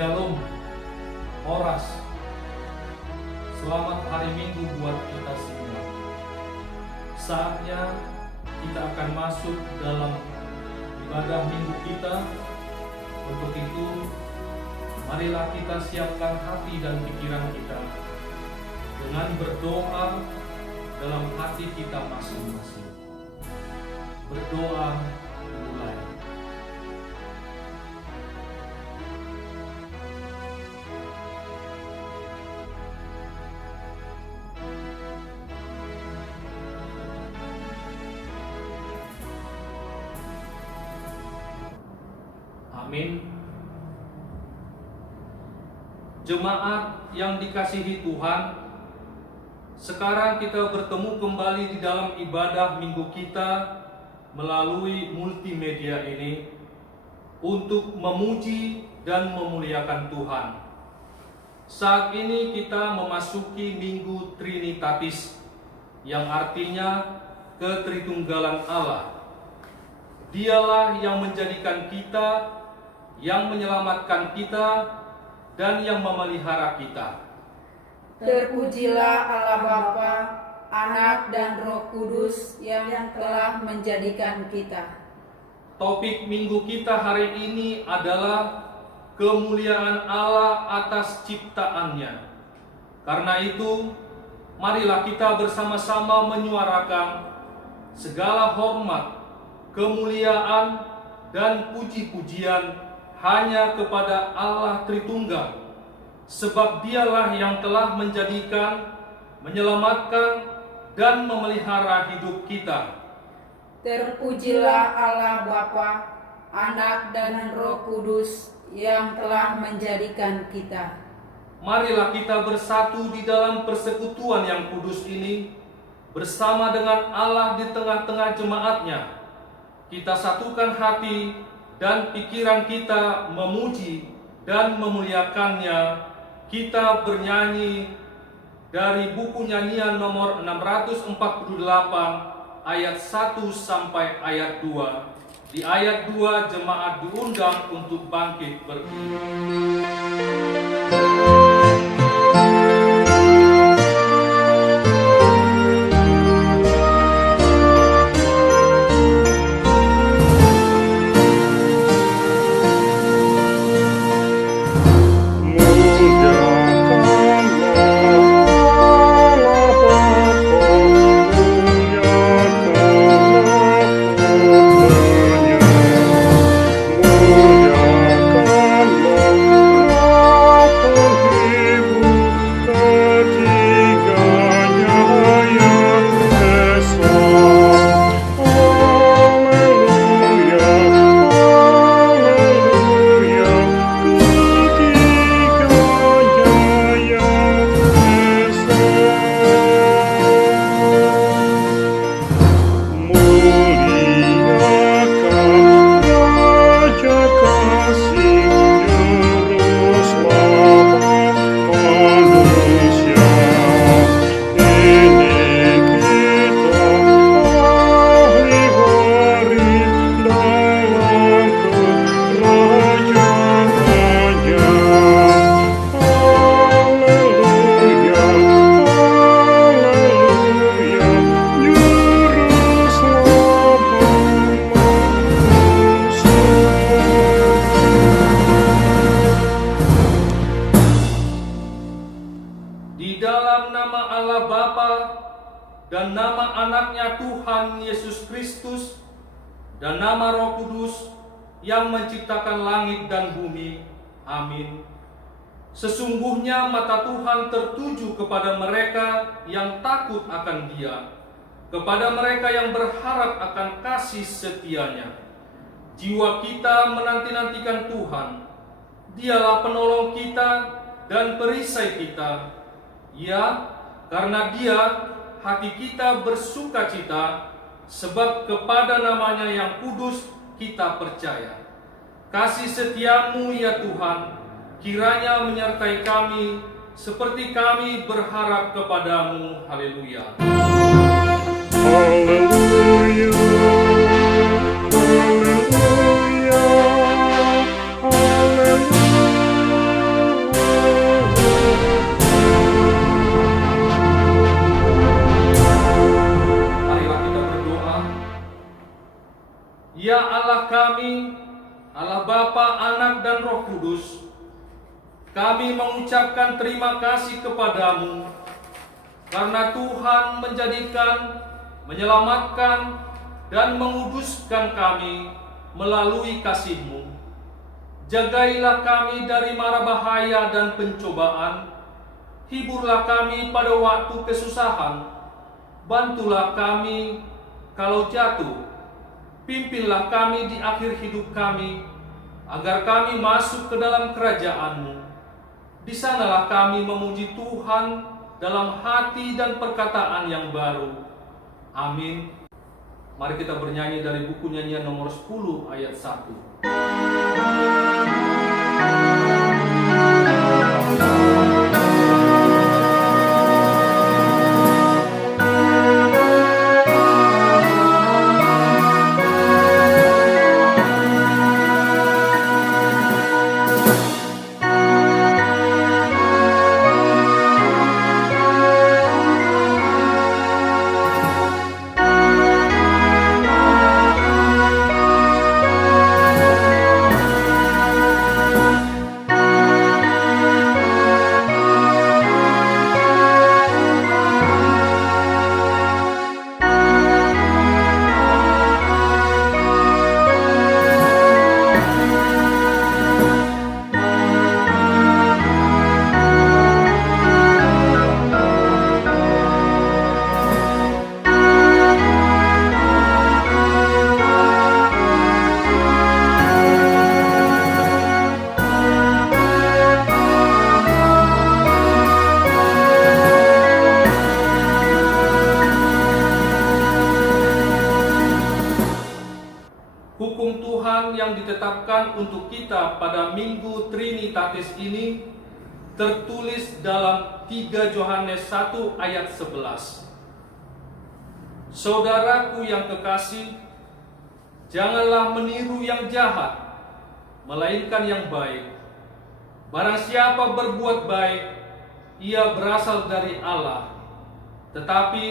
Shalom, Horas. Selamat hari Minggu buat kita semua. Saatnya kita akan masuk dalam ibadah minggu kita. Untuk itu, marilah kita siapkan hati dan pikiran kita dengan berdoa dalam hati kita masing-masing. Berdoa mulai. Amin. Jemaat yang dikasihi Tuhan, sekarang kita bertemu kembali di dalam ibadah minggu kita melalui multimedia ini untuk memuji dan memuliakan Tuhan. Saat ini kita memasuki Minggu Trinitatis, yang artinya ketritunggalan Allah. Dialah yang menjadikan kita, yang menyelamatkan kita, dan yang memelihara kita. Terpujilah Allah Bapa, Anak dan Roh Kudus yang telah menjadikan kita. Topik minggu kita hari ini adalah kemuliaan Allah atas ciptaannya. Karena itu, marilah kita bersama-sama menyuarakan segala hormat, kemuliaan, dan puji-pujian hanya kepada Allah Tritunggal, sebab Dialah yang telah menjadikan, menyelamatkan, dan memelihara hidup kita. Terpujilah Allah Bapa, Anak dan Roh Kudus yang telah menjadikan kita. Marilah kita bersatu di dalam persekutuan yang kudus ini, bersama dengan Allah di tengah-tengah jemaatnya. Kita satukan hati dan pikiran kita memuji dan memuliakannya. Kita bernyanyi dari buku nyanyian nomor 648 ayat 1 sampai ayat 2. Di ayat 2 jemaat diundang untuk bangkit bernyanyi. Dan nama anaknya Tuhan Yesus Kristus, dan nama Roh Kudus yang menciptakan langit dan bumi. Amin. Sesungguhnya mata Tuhan tertuju kepada mereka yang takut akan Dia, kepada mereka yang berharap akan kasih setia-Nya. Jiwa kita menanti-nantikan Tuhan. Dialah penolong kita dan perisai kita. Ya, karena Dia hati kita bersukacita, sebab kepada nama-Nya yang kudus kita percaya. Kasih setiamu ya Tuhan, kiranya menyertai kami, seperti kami berharap kepadamu. Haleluya. Haleluya. Haleluya. Haleluya. Ya Allah kami, Allah Bapa, Anak, dan Roh Kudus, kami mengucapkan terima kasih kepadamu karena Tuhan menjadikan, menyelamatkan, dan menguduskan kami melalui kasih-Mu. Jagailah kami dari mara bahaya dan pencobaan, hiburlah kami pada waktu kesusahan, bantulah kami kalau jatuh, pimpinlah kami di akhir hidup kami, agar kami masuk ke dalam kerajaan-Mu. Di sanalah kami memuji Tuhan dalam hati dan perkataan yang baru. Amin. Mari kita bernyanyi dari buku nyanyian nomor 10 ayat 1. Hukum Tuhan yang ditetapkan untuk kita pada Minggu Trinitatis ini tertulis dalam 3 Yohanes 1 ayat 11. Saudaraku yang kekasih, janganlah meniru yang jahat, melainkan yang baik. Barang siapa berbuat baik, ia berasal dari Allah. Tetapi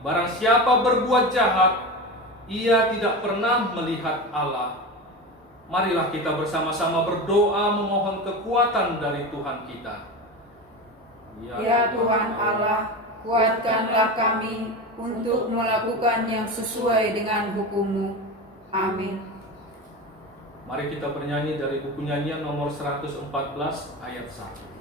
barang siapa berbuat jahat, ia tidak pernah melihat Allah. Marilah kita bersama-sama berdoa memohon kekuatan dari Tuhan kita. Ya Tuhan Allah, kuatkanlah kami untuk melakukan yang sesuai dengan hukum-Mu. Amin. Mari kita bernyanyi dari buku nyanyian nomor 114 ayat 1.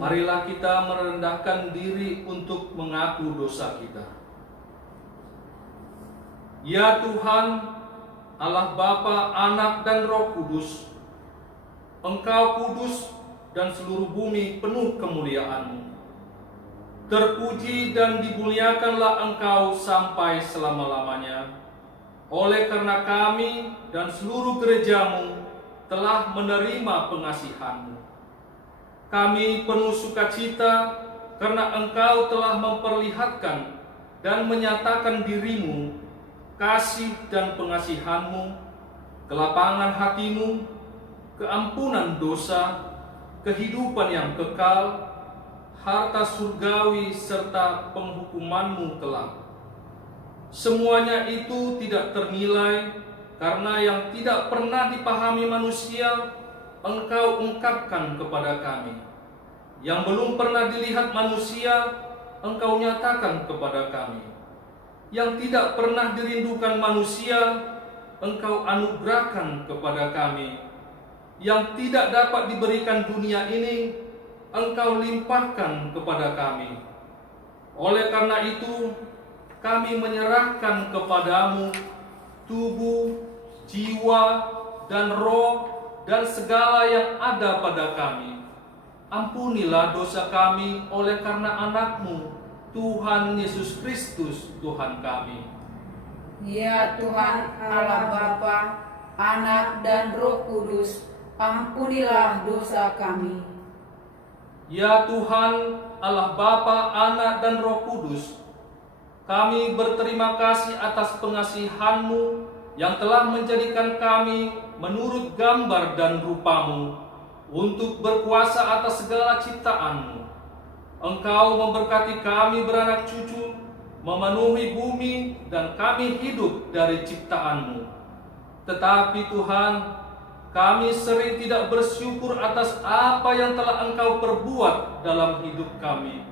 Marilah kita merendahkan diri untuk mengaku dosa kita. Ya Tuhan, Allah Bapa, Anak, dan Roh Kudus, Engkau kudus dan seluruh bumi penuh kemuliaan-Mu. Terpuji dan dimuliakanlah Engkau sampai selama-lamanya. Oleh karena kami dan seluruh gereja-Mu telah menerima pengasihan-Mu. Kami penuh sukacita karena Engkau telah memperlihatkan dan menyatakan diri-Mu, kasih dan pengasihan-Mu, kelapangan hati-Mu, keampunan dosa, kehidupan yang kekal, harta surgawi serta penghukuman-Mu kelak. Semuanya itu tidak ternilai, karena yang tidak pernah dipahami manusia, Engkau ungkapkan kepada kami. Yang belum pernah dilihat manusia, Engkau nyatakan kepada kami. Yang tidak pernah dirindukan manusia, Engkau anugerahkan kepada kami. Yang tidak dapat diberikan dunia ini, Engkau limpahkan kepada kami. Oleh karena itu, kami menyerahkan kepadamu tubuh, jiwa, dan roh, dan segala yang ada pada kami. Ampunilah dosa kami oleh karena Anak-Mu, Tuhan Yesus Kristus, Tuhan kami. Ya Tuhan Allah Bapa, Anak dan Roh Kudus, ampunilah dosa kami. Ya Tuhan Allah Bapa, Anak dan Roh Kudus, kami berterima kasih atas pengasihan-Mu yang telah menjadikan kami menurut gambar dan rupa-Mu untuk berkuasa atas segala ciptaan-Mu. Engkau memberkati kami beranak cucu, memenuhi bumi, dan kami hidup dari ciptaan-Mu. Tetapi Tuhan, kami sering tidak bersyukur atas apa yang telah Engkau perbuat dalam hidup kami.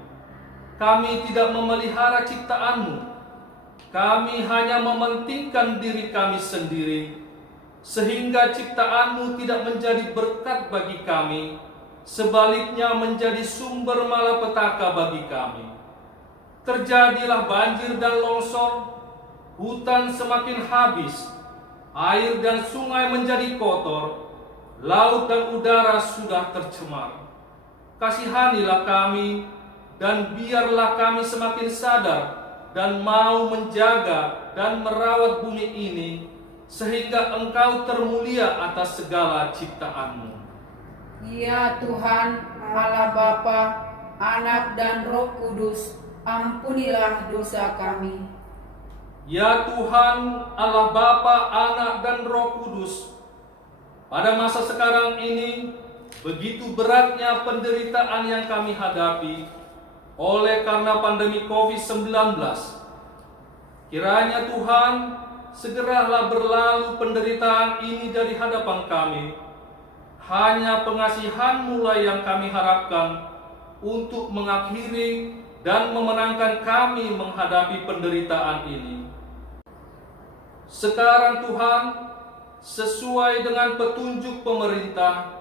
Kami tidak memelihara ciptaan-Mu. Kami hanya mementingkan diri kami sendiri, sehingga ciptaan-Mu tidak menjadi berkat bagi kami, sebaliknya menjadi sumber malapetaka bagi kami. Terjadilah banjir dan longsor, hutan semakin habis, air dan sungai menjadi kotor, laut dan udara sudah tercemar. Kasihanilah kami, dan biarlah kami semakin sadar dan mau menjaga dan merawat bumi ini, sehingga Engkau termulia atas segala ciptaan-Mu. Ya Tuhan Allah Bapa, Anak dan Roh Kudus, ampunilah dosa kami. Ya Tuhan Allah Bapa, Anak dan Roh Kudus, pada masa sekarang ini begitu beratnya penderitaan yang kami hadapi oleh karena pandemi COVID-19. Kiranya Tuhan, segeralah berlalu penderitaan ini dari hadapan kami. Hanya pengasihan-Mu lah yang kami harapkan untuk mengakhiri dan memenangkan kami menghadapi penderitaan ini. Sekarang Tuhan, sesuai dengan petunjuk pemerintah,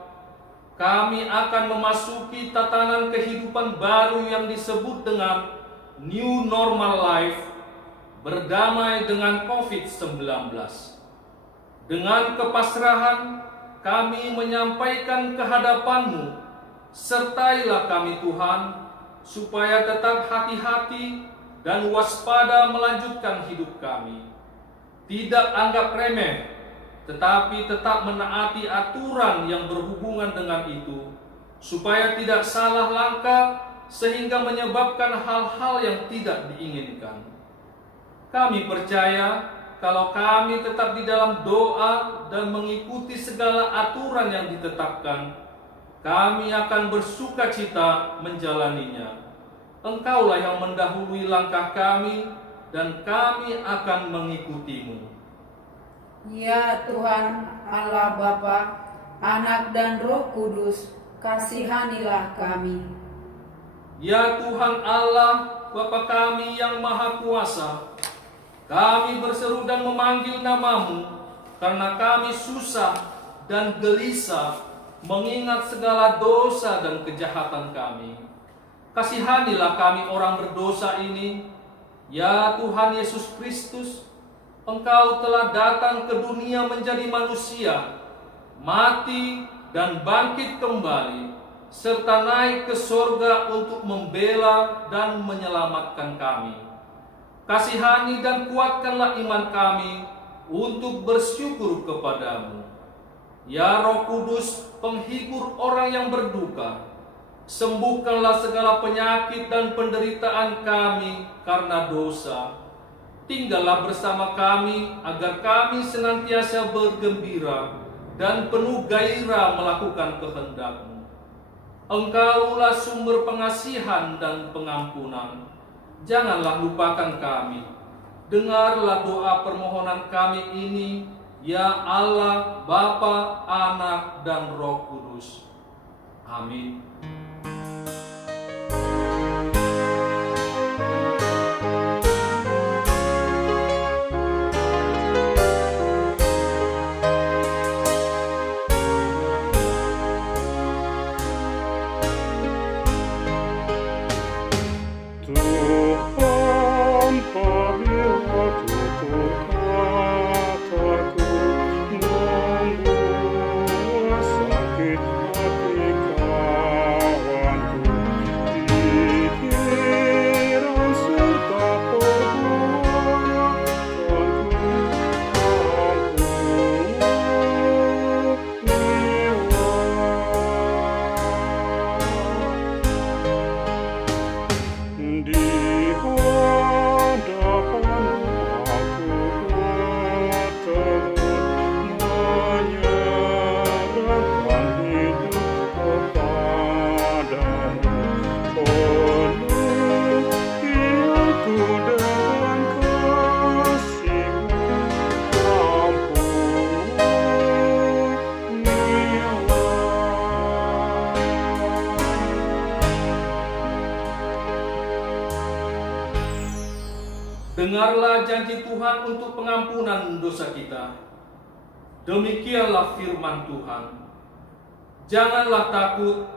kami akan memasuki tatanan kehidupan baru yang disebut dengan New Normal Life, berdamai dengan COVID-19. Dengan kepasrahan, kami menyampaikan kehadapan-Mu, sertailah kami Tuhan, supaya tetap hati-hati dan waspada melanjutkan hidup kami. Tidak anggap remeh, tetapi tetap menaati aturan yang berhubungan dengan itu, supaya tidak salah langkah sehingga menyebabkan hal-hal yang tidak diinginkan. Kami percaya kalau kami tetap di dalam doa dan mengikuti segala aturan yang ditetapkan, kami akan bersuka cita menjalaninya. Engkaulah yang mendahului langkah kami, dan kami akan mengikutimu. Ya Tuhan Allah Bapa, Anak dan Roh Kudus, kasihanilah kami. Ya Tuhan Allah, Bapa kami yang Maha Kuasa, kami berseru dan memanggil nama-Mu, karena kami susah dan gelisah mengingat segala dosa dan kejahatan kami. Kasihanilah kami orang berdosa ini. Ya Tuhan Yesus Kristus, Engkau telah datang ke dunia menjadi manusia, mati dan bangkit kembali, serta naik ke sorga untuk membela dan menyelamatkan kami. Kasihani dan kuatkanlah iman kami untuk bersyukur kepadamu. Ya Roh Kudus, penghibur orang yang berduka, sembuhkanlah segala penyakit dan penderitaan kami karena dosa. Tinggallah bersama kami agar kami senantiasa bergembira dan penuh gairah melakukan kehendak-Mu. Engkaulah sumber pengasihan dan pengampunan. Janganlah lupakan kami. dengarlah doa permohonan kami ini, ya Allah, Bapa, Anak, dan Roh Kudus. Amin. Tuhan, apabila tutur kataku membuat sakit hati kawanku, pikiran serta perbuatanku, ampunilah. Di hadapanmu aku bertelut, menyerahkan hidup kepadamu. Penuhi aku dengan kasih-Mu, Dengarlah janji Tuhan untuk pengampunan dosa kita. Demikianlah firman Tuhan. Janganlah takut,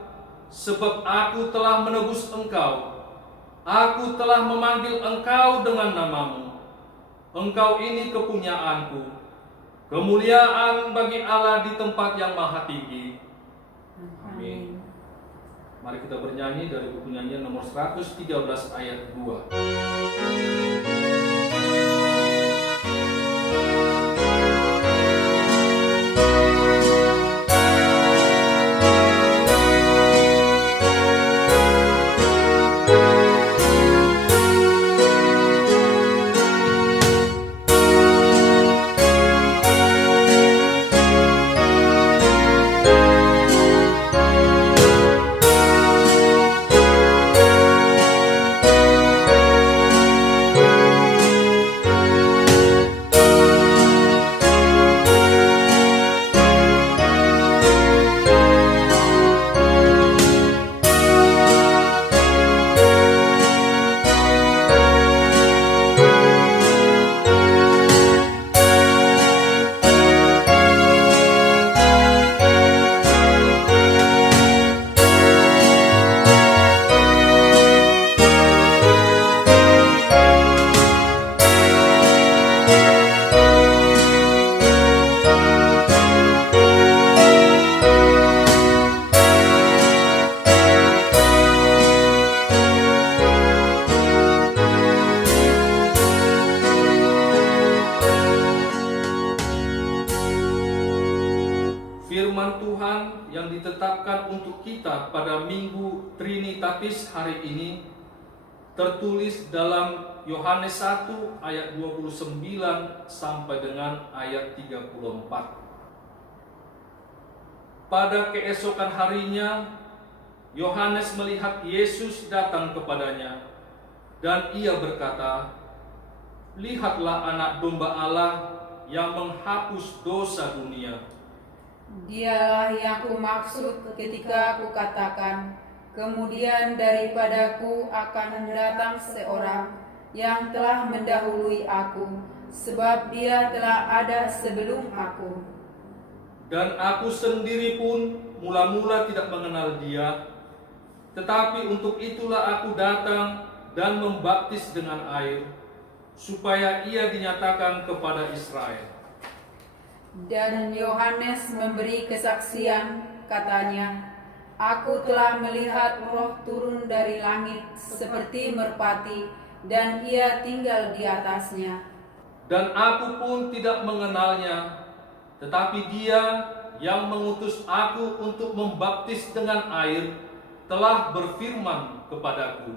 sebab aku telah menebus engkau. Aku telah memanggil engkau dengan namamu. Engkau ini kepunyaanku. Kemuliaan bagi Allah di tempat yang maha tinggi. Amin. Mari kita bernyanyi dari buku nyanyian nomor 113 ayat 2. Firman Tuhan yang ditetapkan untuk kita pada Minggu Trinitatis hari ini tertulis dalam Yohanes 1 ayat 29 sampai dengan ayat 34. Pada keesokan harinya, Yohanes melihat Yesus datang kepadanya, dan ia berkata, "Lihatlah anak domba Allah yang menghapus dosa dunia." Dialah yang kumaksud ketika aku katakan, kemudian daripadaku akan datang seorang yang telah mendahului aku, sebab dia telah ada sebelum aku. Dan aku sendiri pun mula-mula tidak mengenal dia, tetapi untuk itulah aku datang dan membaptis dengan air, supaya ia dinyatakan kepada Israel. Dan Yohanes memberi kesaksian, katanya, "Aku telah melihat Roh turun dari langit seperti merpati, dan ia tinggal di atasnya. Dan aku pun tidak mengenalnya, tetapi dia yang mengutus aku untuk membaptis dengan air telah berfirman kepadaku,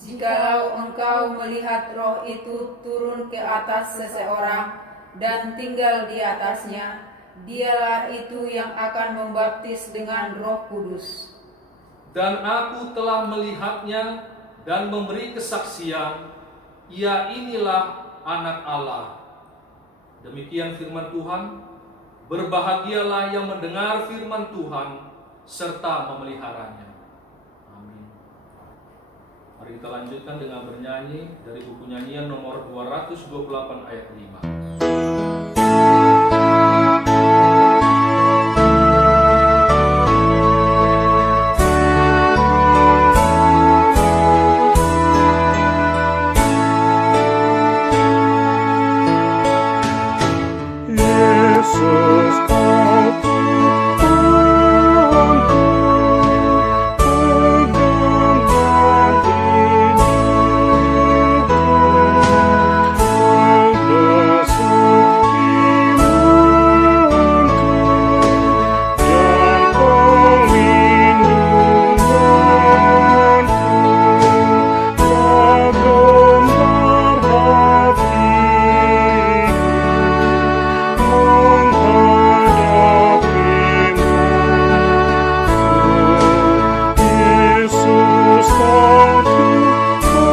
Jikalau engkau melihat Roh itu turun ke atas seseorang dan tinggal di atasnya, dialah itu yang akan membaptis dengan Roh Kudus. Dan aku telah melihatnya dan memberi kesaksian, ia inilah anak Allah. Demikian firman Tuhan. Berbahagialah yang mendengar firman Tuhan serta memeliharanya. Amin. Mari kita lanjutkan dengan bernyanyi dari buku nyanyian nomor 228 ayat 5. Yesus kau Tuhanku, pegang hatiku, berdasar imanku, dan perlindunganku, menggambar Yesus kau Tuhanku,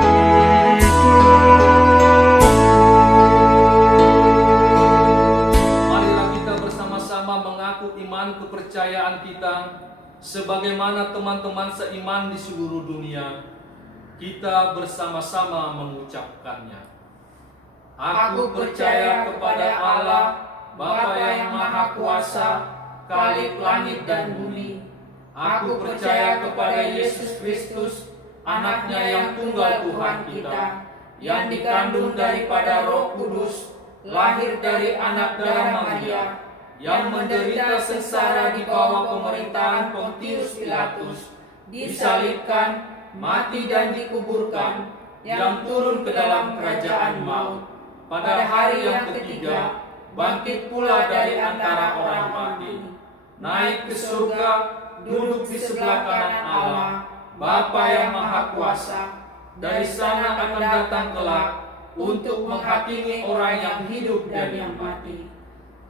pegangan hidupku. Marilah kita bersama-sama mengaku iman kepercayaan kita sebagaimana teman-teman seiman di seluruh dunia. Kita bersama-sama mengucapkannya. Aku percaya kepada Allah, Bapa yang Maha Kuasa, Khalik langit dan bumi. Aku percaya kepada Yesus Kristus, anaknya yang tunggal Tuhan kita, yang dikandung daripada Roh Kudus, lahir dari anak darah Maria, yang menderita sengsara di bawah pemerintahan Pontius Pilatus, disalibkan, mati dan dikuburkan, yang turun ke dalam kerajaan maut. Pada hari yang ketiga, bangkit pula dari antara orang mati, naik ke surga, duduk di sebelah kanan Allah, Bapa yang Maha Kuasa. Dari sana akan datang kelak untuk menghakimi orang yang hidup dan yang mati.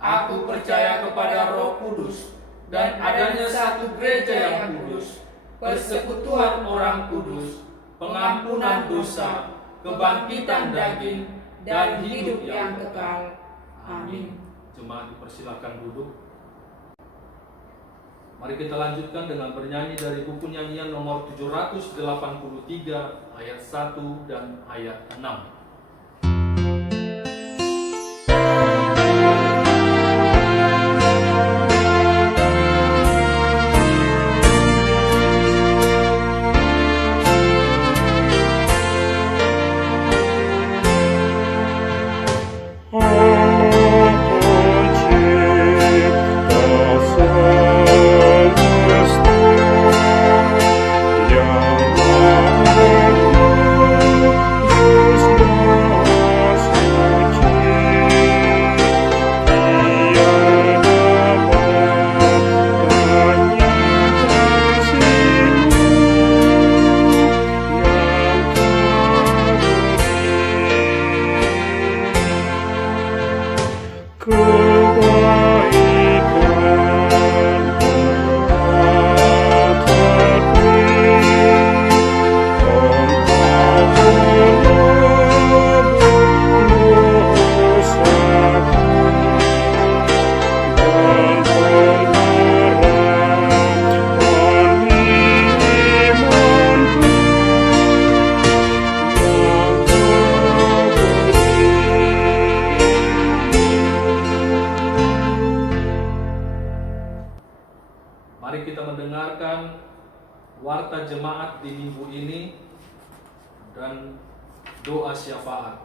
Aku percaya kepada Roh Kudus dan adanya satu gereja yang kudus, persekutuan orang kudus, pengampunan dosa, kebangkitan daging, dan hidup yang kekal. Amin. Jemaat dipersilakan duduk. Mari kita lanjutkan dengan bernyanyi dari buku nyanyian nomor 783 ayat 1 dan ayat 6. Mari kita mendengarkan warta jemaat di minggu ini dan doa syafaat.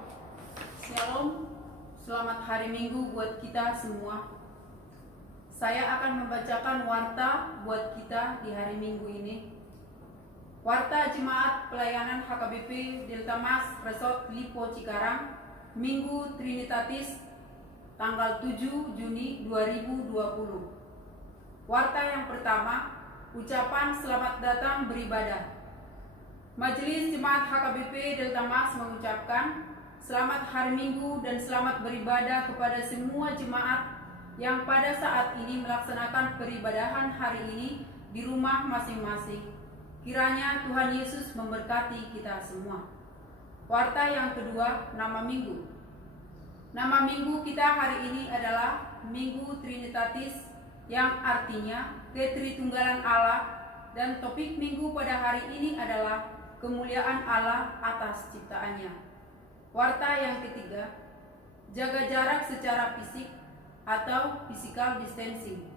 Shalom, selamat hari Minggu buat kita semua. Saya akan membacakan warta buat kita di hari Minggu ini. Warta Jemaat Pelayanan HKBP Delta Mas Resort Lipo Cikarang, Minggu Trinitatis, tanggal 7 Juni 2020. Warta yang pertama, ucapan selamat datang beribadah. Majelis Jemaat HKBP Delta Mas mengucapkan selamat hari Minggu dan selamat beribadah kepada semua jemaat yang pada saat ini melaksanakan peribadahan hari ini di rumah masing-masing. Kiranya Tuhan Yesus memberkati kita semua. Warta yang kedua, nama minggu. Nama minggu kita hari ini adalah Minggu Trinitatis, yang artinya Ketritunggalan Allah, dan topik minggu pada hari ini adalah kemuliaan Allah atas ciptaannya. Warta yang ketiga, jaga jarak secara fisik atau physical distancing.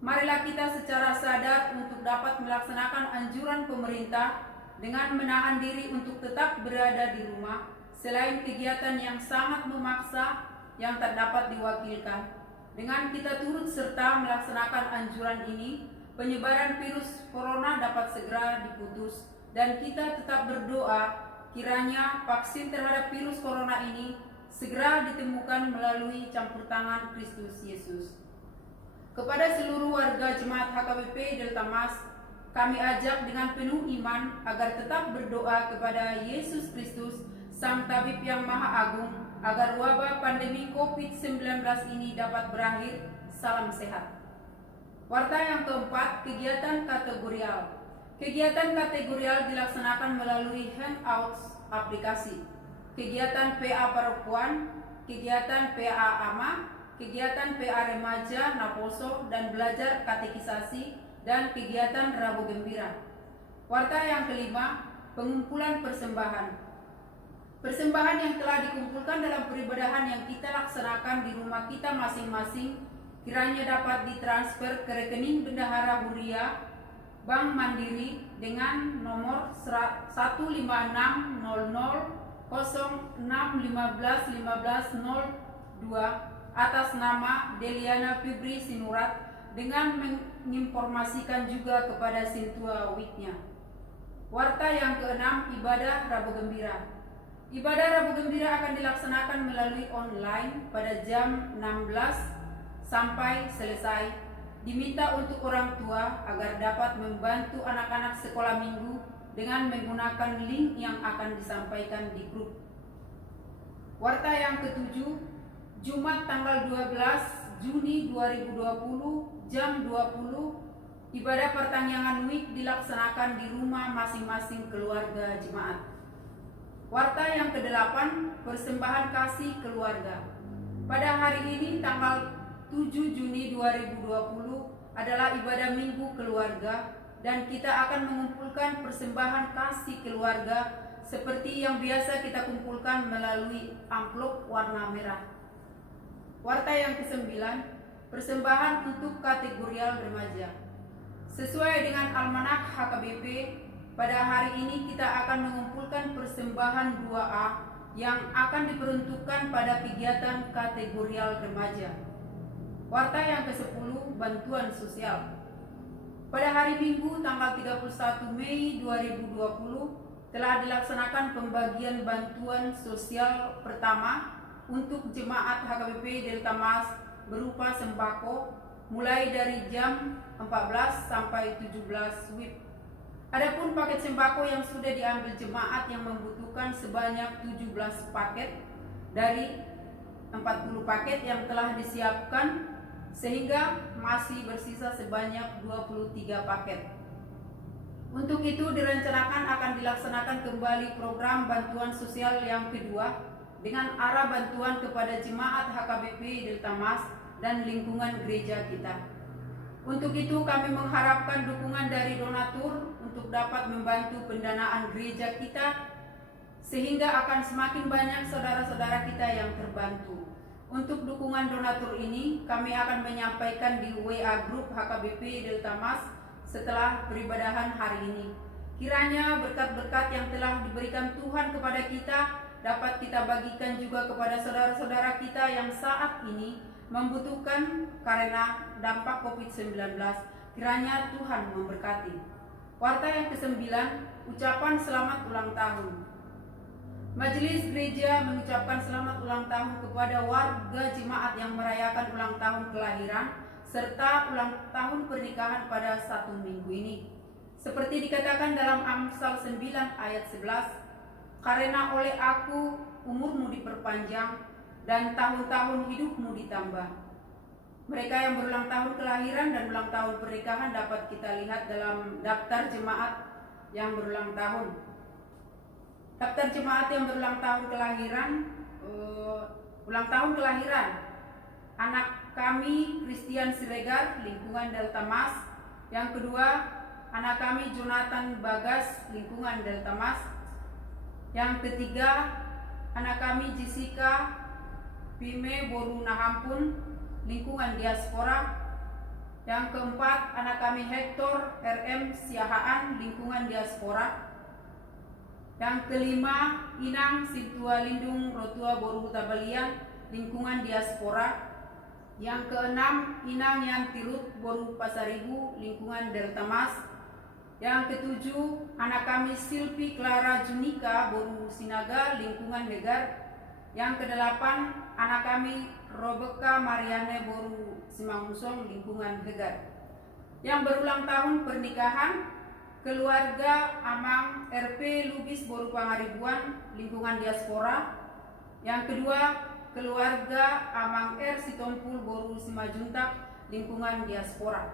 Marilah kita secara sadar untuk dapat melaksanakan anjuran pemerintah dengan menahan diri untuk tetap berada di rumah selain kegiatan yang sangat memaksa yang tak dapat diwakilkan. Dengan kita turut serta melaksanakan anjuran ini, penyebaran virus corona dapat segera diputus dan kita tetap berdoa kiranya vaksin terhadap virus corona ini segera ditemukan melalui campur tangan Kristus Yesus. Kepada seluruh warga jemaat HKBP Delta Mas, kami ajak dengan penuh iman agar tetap berdoa kepada Yesus Kristus, Sang Tabib yang Maha Agung, agar wabah pandemi COVID-19 ini dapat berakhir. Salam sehat. Warta yang keempat, kegiatan kategorial. Kegiatan kategorial dilaksanakan melalui Hangouts aplikasi. Kegiatan PA Perempuan, kegiatan PA AMA, kegiatan PA Remaja Naposo dan belajar katekisasi, dan kegiatan Rabu Gembira. Warta yang kelima, pengumpulan persembahan. Persembahan yang telah dikumpulkan dalam peribadahan yang kita laksanakan di rumah kita masing-masing kiranya dapat ditransfer ke rekening Bendahara Huria Bank Mandiri dengan nomor 1560006151502 atas nama Deliana Fibri Sinurat dengan menginformasikan juga kepada Sintua Wiknya. Warta yang keenam, ibadah Rabu Gembira. Ibadah Rabu Gembira akan dilaksanakan melalui online pada jam 16 sampai selesai. Diminta untuk orang tua agar dapat membantu anak-anak sekolah minggu dengan menggunakan link yang akan disampaikan di grup. Warta yang ketujuh, Jumat tanggal 12 Juni 2020 jam 20, ibadah pertangyangan Week dilaksanakan di rumah masing-masing keluarga jemaat. Warta yang kedelapan, persembahan kasih keluarga. Pada hari ini tanggal 7 Juni 2020 adalah ibadah minggu keluarga dan kita akan mengumpulkan persembahan kasih keluarga seperti yang biasa kita kumpulkan melalui amplop warna merah. Warta yang kesembilan, persembahan untuk kategorial remaja. Sesuai dengan almanak HKBP, pada hari ini kita akan mengumpulkan persembahan 2A yang akan diperuntukkan pada kegiatan kategorial remaja. Warta yang ke-10, bantuan sosial. Pada hari Minggu tanggal 31 Mei 2020 telah dilaksanakan pembagian bantuan sosial pertama untuk jemaat HKBP Delta Mas berupa sembako mulai dari jam 14 sampai 17 WIB. Adapun paket sembako yang sudah diambil jemaat yang membutuhkan sebanyak 17 paket dari 40 paket yang telah disiapkan sehingga masih bersisa sebanyak 23 paket. Untuk itu direncanakan akan dilaksanakan kembali program bantuan sosial yang kedua dengan arah bantuan kepada jemaat HKBP Delta Mas dan lingkungan gereja kita. Untuk itu kami mengharapkan dukungan dari donatur untuk dapat membantu pendanaan gereja kita sehingga akan semakin banyak saudara-saudara kita yang terbantu. Untuk dukungan donatur ini kami akan menyampaikan di WA Group HKBP Delta Mas setelah peribadahan hari ini. Kiranya berkat-berkat yang telah diberikan Tuhan kepada kita dapat kita bagikan juga kepada saudara-saudara kita yang saat ini membutuhkan karena dampak COVID-19. Kiranya Tuhan memberkati. Warta yang ke-9, ucapan selamat ulang tahun. Majelis Gereja mengucapkan selamat ulang tahun kepada warga jemaat yang merayakan ulang tahun kelahiran serta ulang tahun pernikahan pada 1 minggu ini. Seperti dikatakan dalam Amsal 9 ayat 11, karena oleh aku umurmu diperpanjang dan tahun-tahun hidupmu ditambah. Mereka yang berulang tahun kelahiran dan ulang tahun pernikahan dapat kita lihat dalam daftar jemaat yang berulang tahun. Daftar jemaat yang berulang tahun kelahiran, ulang tahun kelahiran anak kami Christian Siregar, lingkungan Delta Mas. Yang kedua, anak kami Jonathan Bagas, lingkungan Delta Mas. Yang ketiga, anak kami Jessica Pime Boru Nahampun, lingkungan diaspora. Yang keempat, anak kami Hector RM Siahaan, lingkungan diaspora. Yang kelima, Inang Sintua Lindung Rotua Boru Tabalian, lingkungan diaspora. Yang keenam, Inang Yantirut Boru Pasaribu, lingkungan Delta Mas. Yang ketujuh, anak kami Silvi Clara Junika Boru Sinaga, lingkungan Hegar. Yang kedelapan, anak kami Robeka Mariane Boru Simangunsong, lingkungan Hegar. Yang berulang tahun pernikahan, keluarga Amang RP Lubis Boru Pangaribuan, lingkungan diaspora. Yang kedua, keluarga Amang R Sitompul Boru Simajuntak, lingkungan diaspora.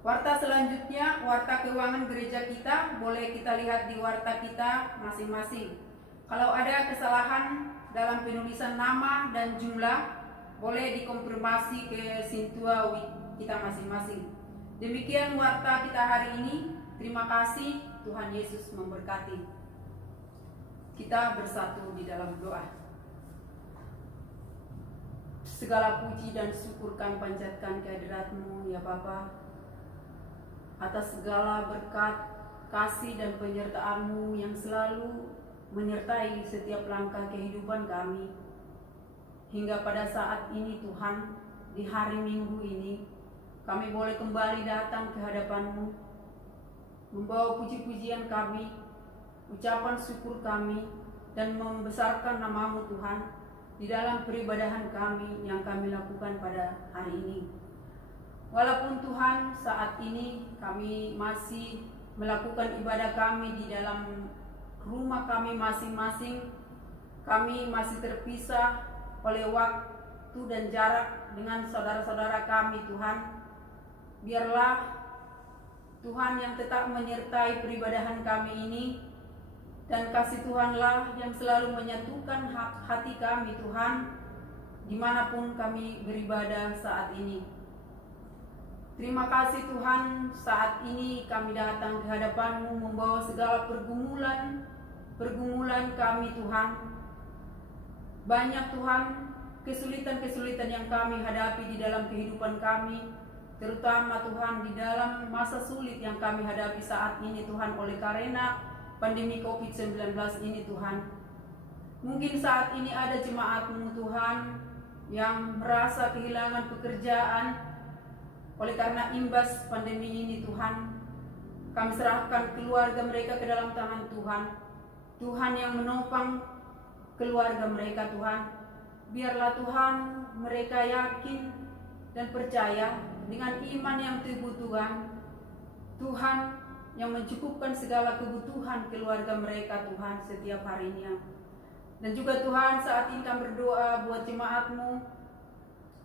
Warta selanjutnya, warta keuangan gereja kita, boleh kita lihat di warta kita masing-masing. Kalau ada kesalahan dalam penulisan nama dan jumlah, boleh dikonfirmasi ke Sintua kita masing-masing. Demikian warta kita hari ini. Terima kasih, Tuhan Yesus memberkati. Kita bersatu di dalam doa. Segala puji dan syukur kami panjatkan kehadirat-Mu ya Bapa, atas segala berkat, kasih dan penyertaan-Mu yang selalu menyertai setiap langkah kehidupan kami. Hingga pada saat ini Tuhan, di hari Minggu ini, kami boleh kembali datang ke hadapan-Mu, membawa puji-pujian kami, ucapan syukur kami, dan membesarkan nama-Mu Tuhan di dalam peribadahan kami yang kami lakukan pada hari ini. Walaupun Tuhan saat ini kami masih melakukan ibadah kami di dalam rumah kami masing-masing, kami masih terpisah oleh waktu dan jarak dengan saudara-saudara kami Tuhan. Biarlah Tuhan yang tetap menyertai peribadahan kami ini, dan kasih Tuhanlah yang selalu menyatukan hati kami Tuhan, dimanapun kami beribadah saat ini. Terima kasih Tuhan, saat ini kami datang ke hadapan-Mu membawa segala pergumulan kami Tuhan. Banyak Tuhan kesulitan-kesulitan yang kami hadapi di dalam kehidupan kami, terutama Tuhan di dalam masa sulit yang kami hadapi saat ini Tuhan, oleh karena pandemi COVID-19 ini Tuhan. Mungkin saat ini ada jemaat-Mu Tuhan yang merasa kehilangan pekerjaan oleh karena imbas pandemi ini Tuhan. Kami serahkan keluarga mereka ke dalam tangan Tuhan. Tuhan yang menopang keluarga mereka Tuhan. Biarlah Tuhan mereka yakin dan percaya dengan iman yang teguh Tuhan. Tuhan yang mencukupkan segala kebutuhan keluarga mereka Tuhan setiap harinya. Dan juga Tuhan, saat ini kami berdoa buat jemaat-Mu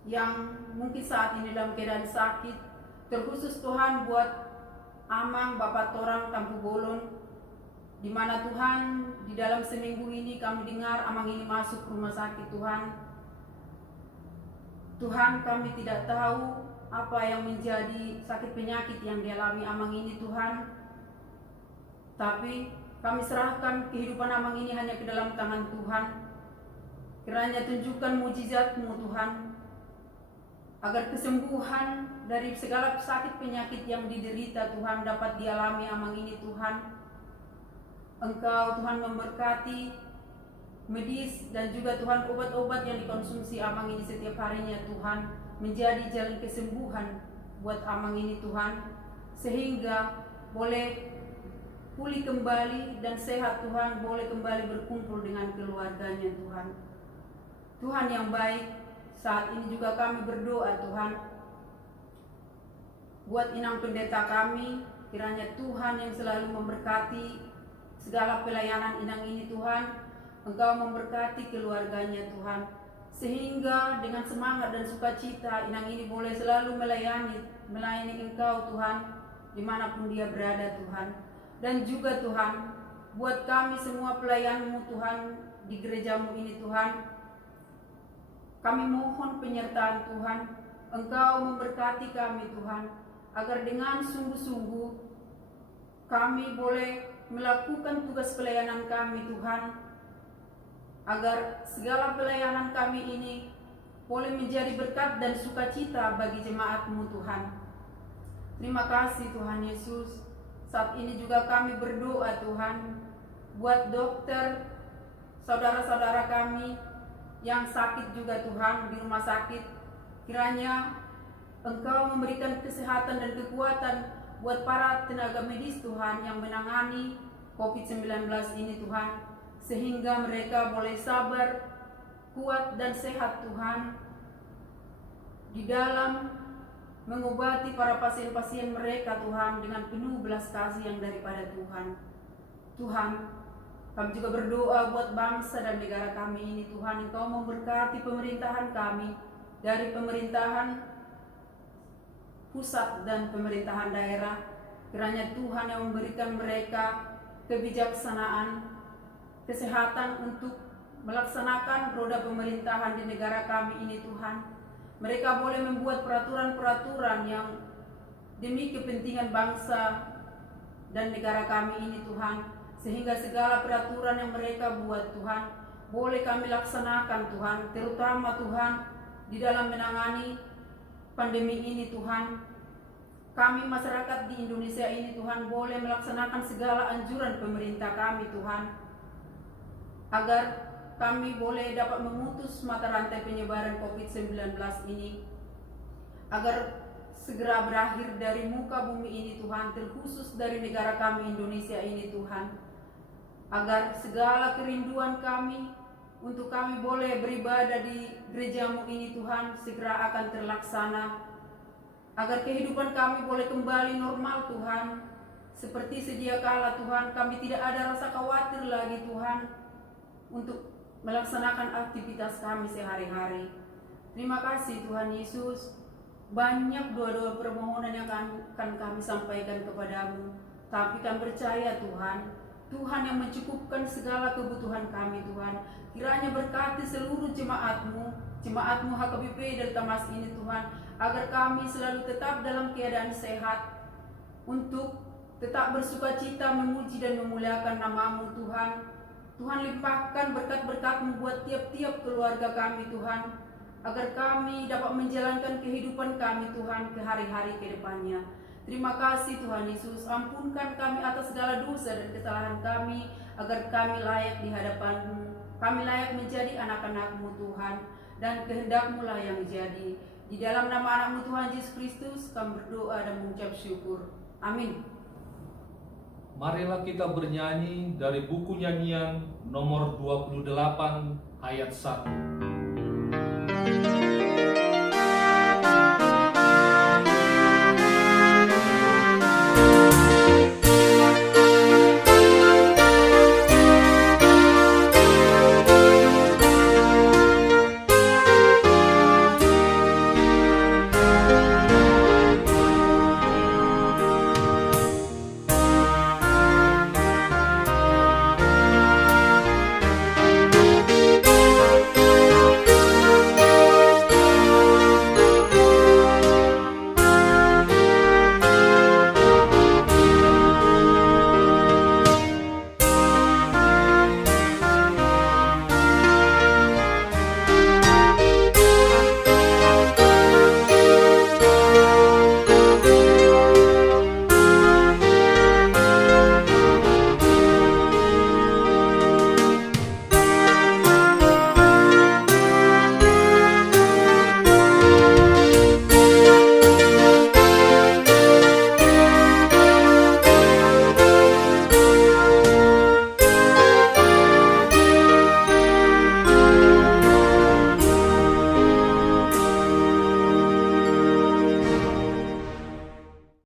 yang mungkin saat ini dalam keadaan sakit, terkhusus Tuhan buat Amang Bapak Torang Tampu Bolon, di mana Tuhan di dalam seminggu ini kami dengar Amang ini masuk rumah sakit Tuhan. Tuhan, kami tidak tahu apa yang menjadi sakit penyakit yang dialami Amang ini Tuhan, tapi kami serahkan kehidupan Amang ini hanya ke dalam tangan Tuhan. Kiranya tunjukkan mujizat-Mu Tuhan, agar kesembuhan dari segala sakit penyakit yang diderita Tuhan dapat dialami Amang ini Tuhan. Engkau Tuhan memberkati medis dan juga Tuhan obat-obat yang dikonsumsi Amang ini setiap harinya Tuhan, menjadi jalan kesembuhan buat Amang ini Tuhan, sehingga boleh pulih kembali dan sehat Tuhan, boleh kembali berkumpul dengan keluarganya Tuhan. Tuhan yang baik, saat ini juga kami berdoa Tuhan buat inang pendeta kami, kiranya Tuhan yang selalu memberkati segala pelayanan inang ini Tuhan. Engkau memberkati keluarganya Tuhan, sehingga dengan semangat dan sukacita inang ini boleh selalu melayani Engkau Tuhan, dimanapun dia berada Tuhan. Dan juga Tuhan, buat kami semua pelayan-Mu Tuhan di gereja-Mu ini Tuhan, kami mohon penyertaan Tuhan, Engkau memberkati kami Tuhan, agar dengan sungguh-sungguh kami boleh melakukan tugas pelayanan kami Tuhan, agar segala pelayanan kami ini boleh menjadi berkat dan sukacita bagi jemaat-Mu Tuhan. Terima kasih Tuhan Yesus. Saat ini juga kami berdoa Tuhan, buat dokter, saudara-saudara kami yang sakit juga Tuhan di rumah sakit. Kiranya Engkau memberikan kesehatan dan kekuatan buat para tenaga medis Tuhan yang menangani COVID-19 ini Tuhan, sehingga mereka boleh sabar, kuat dan sehat Tuhan, di dalam mengobati para pasien-pasien mereka Tuhan dengan penuh belas kasih yang daripada Tuhan. Tuhan, kami juga berdoa buat bangsa dan negara kami ini Tuhan, Engkau memberkati pemerintahan kami, dari pemerintahan pusat dan pemerintahan daerah. Kiranya Tuhan yang memberikan mereka kebijaksanaan, kesehatan untuk melaksanakan roda pemerintahan di negara kami ini Tuhan. Mereka boleh membuat peraturan-peraturan yang demi kepentingan bangsa dan negara kami ini Tuhan, sehingga segala peraturan yang mereka buat Tuhan boleh kami laksanakan Tuhan, terutama Tuhan di dalam menangani pandemi ini Tuhan. Kami masyarakat di Indonesia ini Tuhan boleh melaksanakan segala anjuran pemerintah kami Tuhan, agar kami boleh dapat memutus mata rantai penyebaran COVID-19 ini, agar segera berakhir dari muka bumi ini Tuhan, terkhusus dari negara kami Indonesia ini Tuhan, agar segala kerinduan kami untuk kami boleh beribadah di gereja-Mu ini Tuhan segera akan terlaksana, agar kehidupan kami boleh kembali normal Tuhan, seperti sedia kala Tuhan. Kami tidak ada rasa khawatir lagi Tuhan untuk melaksanakan aktivitas kami sehari-hari. Terima kasih Tuhan Yesus. Banyak doa-doa permohonan yang akan kami sampaikan kepadamu, tapi kami percaya Tuhan, Tuhan yang mencukupkan segala kebutuhan kami Tuhan. Kiranya berkati seluruh jemaat-Mu HKBP Delta Mas ini Tuhan, agar kami selalu tetap dalam keadaan sehat, untuk tetap bersukacita memuji dan memuliakan nama-Mu Tuhan. Tuhan limpahkan berkat-berkat-Mu buat tiap-tiap keluarga kami Tuhan, agar kami dapat menjalankan kehidupan kami Tuhan ke hari-hari ke depannya. Terima kasih Tuhan Yesus, ampunkan kami atas segala dosa dan kesalahan kami, agar kami layak di hadapan-Mu. Kami layak menjadi anak-anak-Mu Tuhan, dan kehendak-Mu lah yang jadi. Di dalam nama anak-Mu Tuhan Yesus Kristus kami berdoa dan mengucap syukur. Amin. Marilah kita bernyanyi dari buku nyanyian nomor 28 ayat 1.